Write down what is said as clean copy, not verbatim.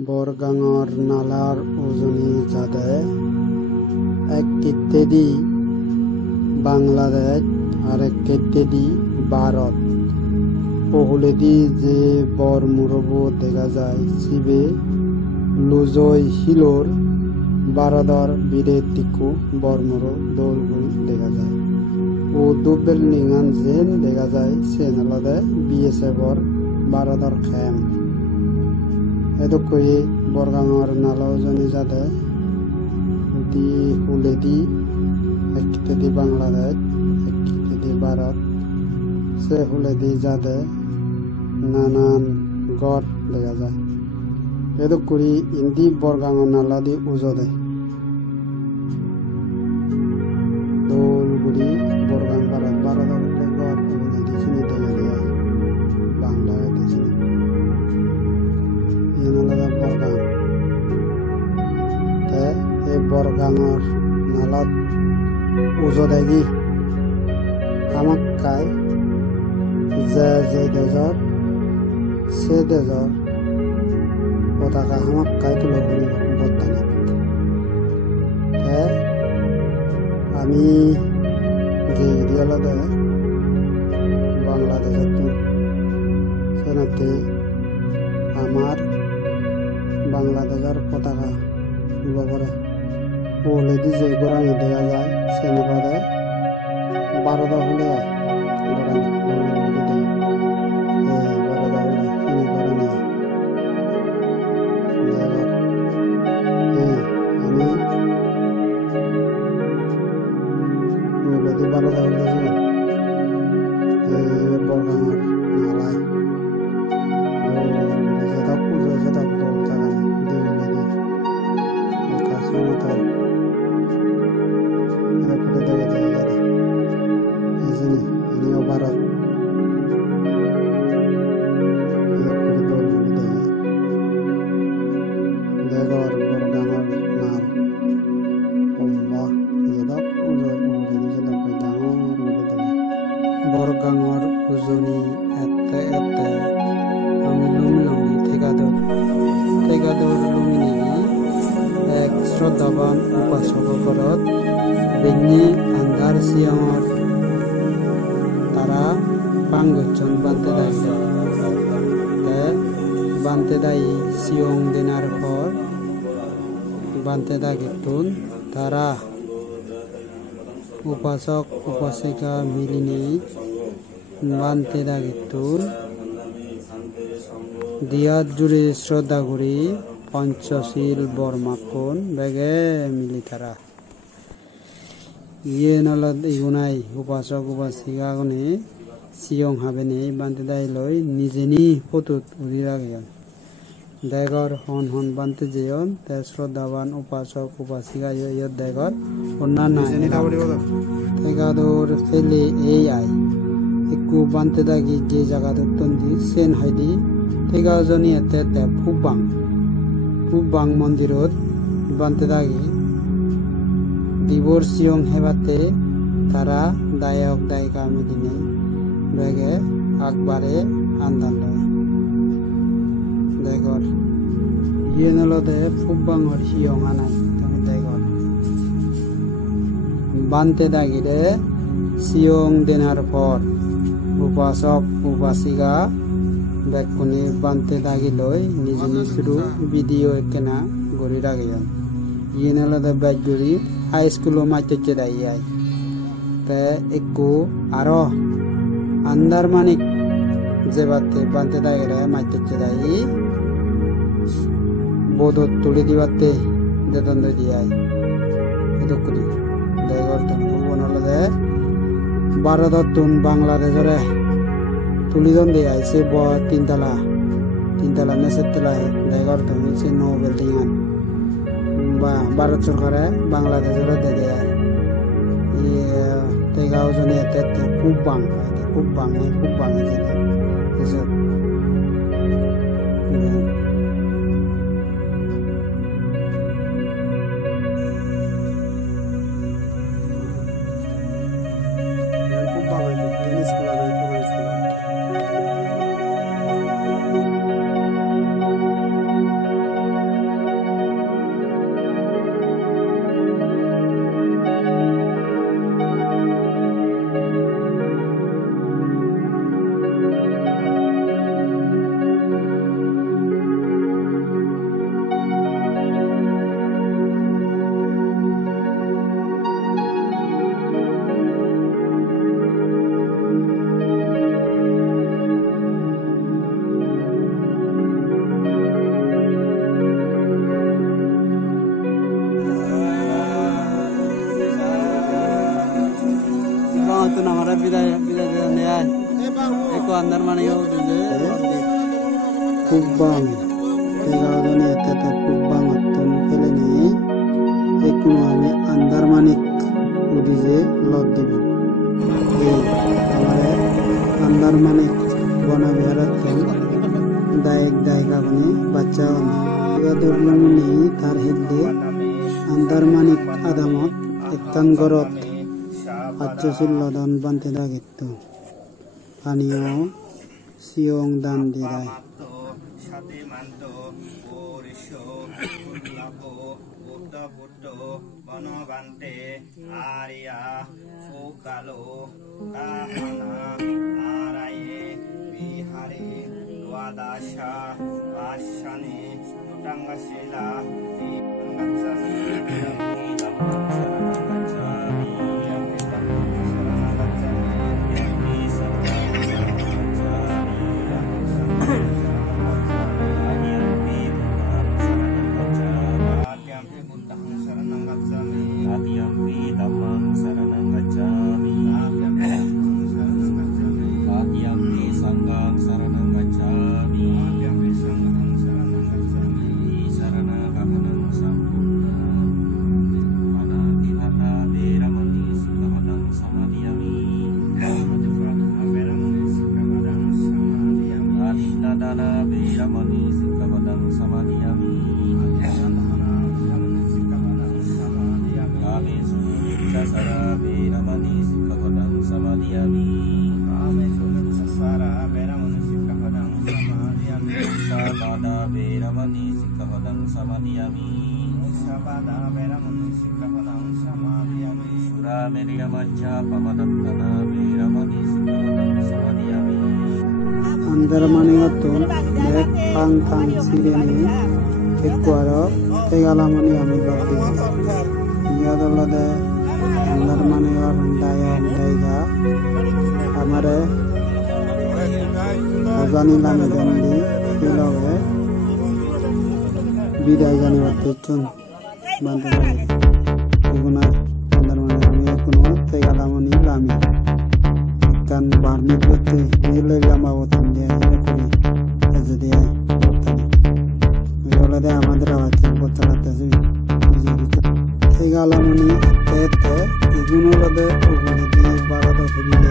বৰগাঙৰ নালাৰ উজনি যাতে এক কেটেদি বাংলাদেশ আর এক কেটেদি ভারত পহুলেদি যে বর মুরব দেখা যায় শিবে লুজয় হিলোর ভারতর বিরের দিকু বরমুর দৌলগুড়ি দেখা যায় ও দুবেল নিঙান যেন দেখা যায় সেন আলাদা বিএসএফর ভারতর খেম এদুকই বরগাঙর নালা উজনি যাতে দি হুলেদি এক কেটেদি বাংলাদেশ এক কেটেদি ভারত সে হুলেদি যাতে নানান গড় দেখা যায় এদুকই ইন্দি বরগাঙর নালা দি উজদে দৌলগুড়ি বরগাং ভারত ভারতের গড় হুলেদি চিনি দেখা যায় বাংলাদেশ আলাদা বরগাং এই বরগাঙর নালাত উজদেগি আমাক্কাই যে দেজর সে দেজর পতাকা আমাক্কাই তুলে ধরি বর্তমানে আমি গেইরি আলাদা বাংলাদেশের সেনাতে আমার বাংলাদেশের পতাকা তুলে ধরে ওলেদি যে গোড়ানি দেখা যায় সেনাবাদে ভারত হলে আমি ওলেদি ভারত হলে বরগাঙর নালায় যেটা পুজো যেটা দল জায়গায় দেউলেদি কাশ্মীর ভারত দেগর বরগাঙর নাল বরগাঙর উজনি এতে এতে আমি লুমিনই ঠিকাদর লুমিনি এক শ্রদ্ধাবান উপাসক ঘরত বেনি আন্ধার সিয়ঙর তারা পাঙ্গচন বানতে দাই সিয়ং দিনার পর বানতে দাগিতুন তারা উপাসক উপাসিকা মিলিনি বানতে দাগিতুন দিয়াত জুড়ে শ্রদ্ধা করি পঞ্চশীল বর্মাকুন বেগে মিলি তারা ইয়ে নলদ ইগুনাই উপাসক উপাসিকা গনে সিয়ং হাবেনে বানতে দাই লই নিজেনি ফটুত উড়ি রাগেন দেগর হন হন বানতে যেয়ন তে শ্রদ্ধাবান উপাসক উপাসিকা ইয়ত দেগর অন্যান্য তেগাদর ফেলে এই আই একু বানতে দাগি যে জায়গাতে তন্দি সেন হাইদি তেগাজনী এতে তে ফুবাং মন্দিরত বানতে দাগি দিবর সিয়ং হেবাতে তারা দায়ক দায়িকা মিলিনে বেগে আকবারে আন্দান লয় দেগর ইয়ে নলদে ফুবাঙর সিয়ং আনাই তুমি দেগর বানতে দাগিরে সিয়ং দেনার পর উপাসক উপাসিকা বেকুনি বানতে দাগি লই নিজ নিজরু ভিডিও একনা গড়ি রাগিয়ন ইয়ে নলদে বেজুরি হাই স্কুলো মাইতে দাই আই তে একু আরো আন্দার মানিক যে বানতে দাগিরে মাইতে দাই বোধত তুলি দিবাতে দেতন দিয়াই এদুকুরি দেগর তুমি বনলদে ভারততুন বাংলাদেশরে তুলিদন দিয়াই সে তিনতলা মেসের তলা দেগর তুমি সে নো বিল্ডিং আন বা ভারত সরকারে বাংলাদেশরে দে দেয় তেগাও জনে এতে খুব বাং এসব itu namanya bida ya. Eko andar mana yo bida. Kubang. Tegak ni tete kubang atun pele ni. Eko nami andar manik udije lot dibi. हमारे अंदर माने बना बिहारत के दायक अपने बच्चा बने दुर्लभनी थार हिद्दे अंदर माने आदमत इतन गरत अच्छे सिल्लादान बनते दागित्तो पानियों सियोंग दान दिराय Banobante Arya Fukalo Kahana Araye Vihare Dwadasha Vashani Tangasila अंदर माने तो देख पांग थांग सिरेनी केकुआरो तेगाला माने हमें बाकी याद लदे अंदर माने और दायम दायगा हमारे अजानी लामे जंदी किलोगे बिदाई जाने वाले चुन बंदे इगुना अंदर माने हमें कुनो तेगाला माने लामे kan barni bote nilai lama wotan dia ini kuri aja dia wotan yola dia amadra wati botan atas ini segala muni tete iguno lade uguni di barada fili